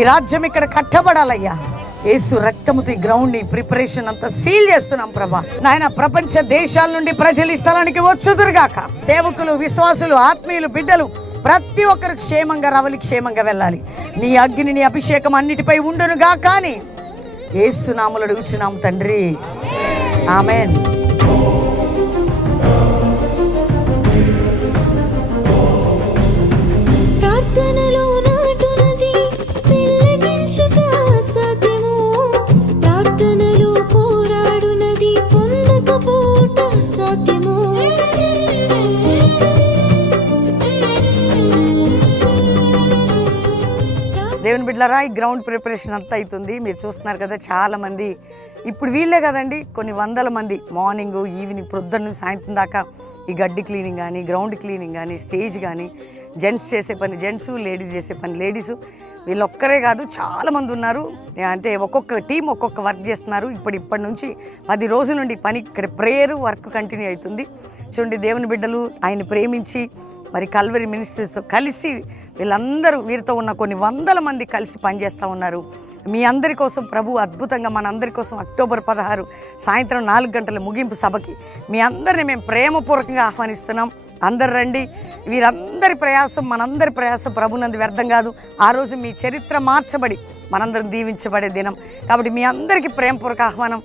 నీ రాజ్యం ఇక్కడ కట్టబడాలయ్యా. యేసు రక్తముతో ఈ గ్రౌండ్ ని ప్రిపరేషన్ అంతా సీల్ చేస్తున్నాం ప్రభా. నాయన ప్రపంచ దేశాల నుండి ప్రజలు ఈ స్థలానికి వచ్చుదురుగాక. సేవకులు, విశ్వాసులు, ఆత్మీయులు, బిడ్డలు ప్రతి ఒక్కరు క్షేమంగా రవలి క్షేమంగా వెళ్ళాలి. నీ అగ్ని, నీ అభిషేకం అన్నిటిపై ఉండునుగా. కానీ యేసు నామములో అడుగుచున్నాం తండ్రి, ఆమేన్. ప్రార్థనలో నాటునది పెళ్ళగించుట సాధ్యము, ప్రార్థనలో పోరాడునది పొందకపోట సాధ్యము. దేవుని బిడ్డలారా, ఈ గ్రౌండ్ ప్రిపరేషన్ అంతా అవుతుంది. మీరు చూస్తున్నారు కదా, చాలామంది ఇప్పుడు వీళ్ళే కదండి, కొన్ని వందల మంది మార్నింగ్, ఈవినింగ్, ప్రొద్దున సాయంత్రం దాకా ఈ గడ్డి క్లీనింగ్ కానీ, గ్రౌండ్ క్లీనింగ్ కానీ, స్టేజ్ కానీ, జెంట్స్ చేసే పని జెంట్స్, లేడీస్ చేసే పని లేడీసు. వీళ్ళొక్కరే కాదు, చాలామంది ఉన్నారు. అంటే ఒక్కొక్క టీం ఒక్కొక్క వర్క్ చేస్తున్నారు. ఇప్పటి నుంచి 10 రోజుల నుండి పని ఇక్కడ ప్రేయర్ వర్క్ కంటిన్యూ అవుతుంది. చూడండి, దేవుని బిడ్డలు ఆయన ప్రేమించి మరి కల్వరి మినిస్ట్రీస్తో కలిసి వీళ్ళందరూ, వీరితో ఉన్న కొన్ని వందల మంది కలిసి పనిచేస్తూ ఉన్నారు. మీ అందరి కోసం ప్రభు అద్భుతంగా మనందరి కోసం అక్టోబర్ 16 సాయంత్రం 4 గంటల ముగింపు సభకి మీ అందరిని మేము ప్రేమపూర్వకంగా ఆహ్వానిస్తున్నాం. అందరు రండి. వీరందరి ప్రయాసం, మనందరి ప్రయాసం ప్రభునందు వ్యర్థం కాదు. ఆ రోజు మీ చరిత్ర మార్చబడి మనందరం దీవించబడే దినం. కాబట్టి మీ అందరికీ ప్రేమపూర్వక ఆహ్వానం.